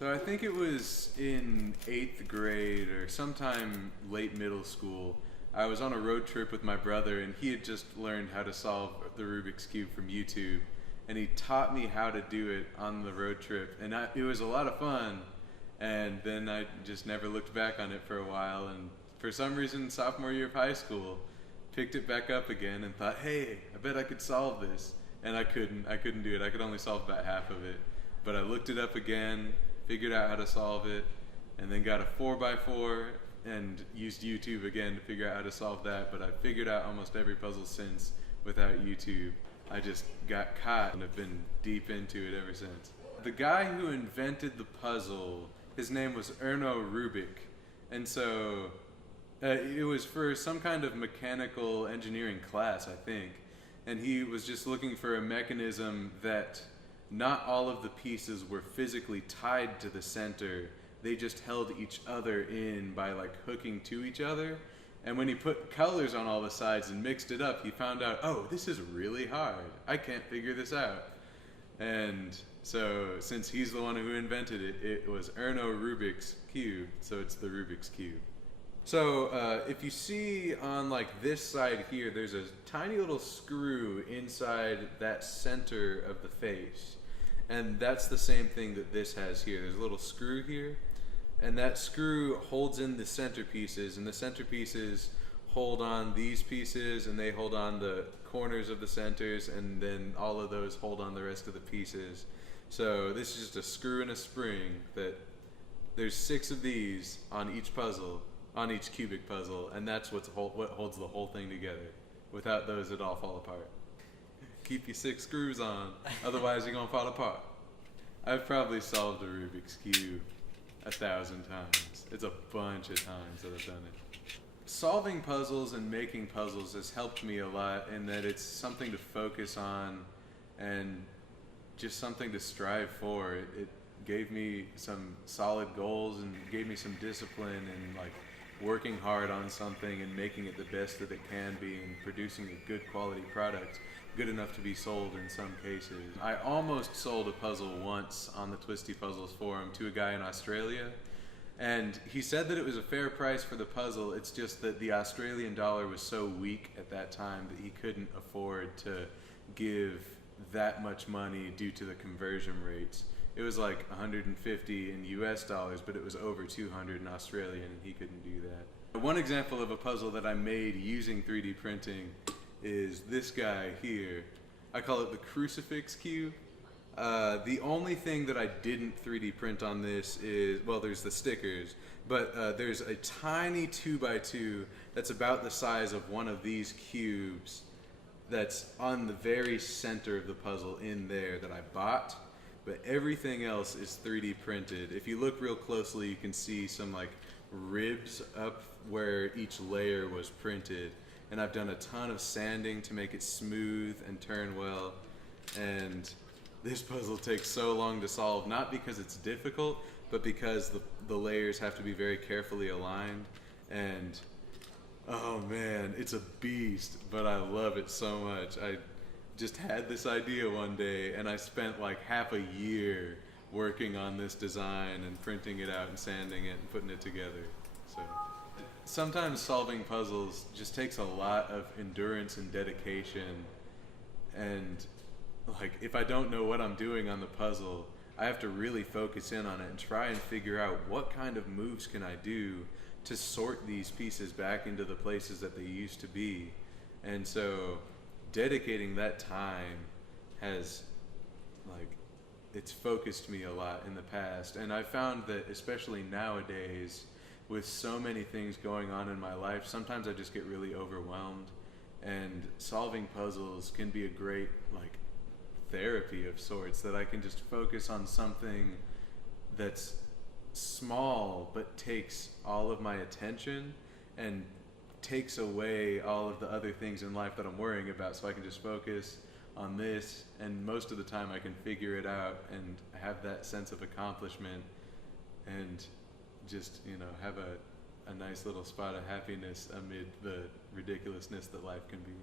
So I think it was in 8th grade or sometime late middle school. I was on a road trip with my brother, and he had just learned how to solve the Rubik's Cube from YouTube. And he taught me how to do it on the road trip. And it was a lot of fun. And then I just never looked back on it for a while. And for some reason, sophomore year of high school, picked it back up again and thought, hey, I bet I could solve this. And I couldn't do it. I could only solve about half of it. But I looked it up again, figured out how to solve it, and then got a 4x4 and used YouTube again to figure out how to solve that. But I figured out almost every puzzle since without YouTube. I just got caught and have been deep into it ever since. The guy who invented the puzzle, his name was Erno Rubik. And so it was for some kind of mechanical engineering class, I think. And he was just looking for a mechanism that not all of the pieces were physically tied to the center. They just held each other in by like hooking to each other. And when he put colors on all the sides and mixed it up, he found out, oh, this is really hard. I can't figure this out. And so since he's the one who invented it, it was Erno Rubik's Cube. So it's the Rubik's Cube. So if you see on like this side here, there's a tiny little screw inside that center of the face. And that's the same thing that this has here. There's a little screw here. And that screw holds in the centerpieces, and the centerpieces hold on these pieces, and they hold on the corners of the centers, and then all of those hold on the rest of the pieces. So this is just a screw and a spring that there's 6 of these on each puzzle, on each cubic puzzle, and that's what holds the whole thing together. Without those, it'd all fall apart. Keep your 6 screws on, otherwise you're gonna fall apart. I've probably solved a Rubik's Cube 1,000 times. It's a bunch of times that I've done it. Solving puzzles and making puzzles has helped me a lot in that it's something to focus on and just something to strive for. It gave me some solid goals and gave me some discipline and like working hard on something and making it the best that it can be and producing a good quality product, good enough to be sold in some cases. I almost sold a puzzle once on the Twisty Puzzles forum to a guy in Australia, and he said that it was a fair price for the puzzle. It's just that the Australian dollar was so weak at that time that he couldn't afford to give that much money due to the conversion rates. It was like 150 in US dollars, but it was over 200 in Australian, and he couldn't do that. One example of a puzzle that I made using 3D printing is this guy here. I call it the Crucifix Cube. The only thing that I didn't 3D print on this is, well, there's the stickers, but there's a tiny 2x2 that's about the size of one of these cubes that's on the very center of the puzzle in there that I bought. But everything else is 3D printed. If you look real closely, you can see some like ribs up where each layer was printed. And I've done a ton of sanding to make it smooth and turn well. And this puzzle takes so long to solve, not because it's difficult, but because the layers have to be very carefully aligned. And oh man, it's a beast, but I love it so much. I just had this idea one day, and I spent like half a year working on this design and printing it out and sanding it and putting it together. So sometimes solving puzzles just takes a lot of endurance and dedication, and like if I don't know what I'm doing on the puzzle, I have to really focus in on it and try and figure out what kind of moves can I do to sort these pieces back into the places that they used to be. And so dedicating that time has it's focused me a lot in the past. And I found that especially nowadays with so many things going on in my life, sometimes I just get really overwhelmed, and solving puzzles can be a great therapy of sorts, that I can just focus on something that's small but takes all of my attention and takes away all of the other things in life that I'm worrying about, so I can just focus on this, and most of the time I can figure it out and have that sense of accomplishment and just, have a nice little spot of happiness amid the ridiculousness that life can be.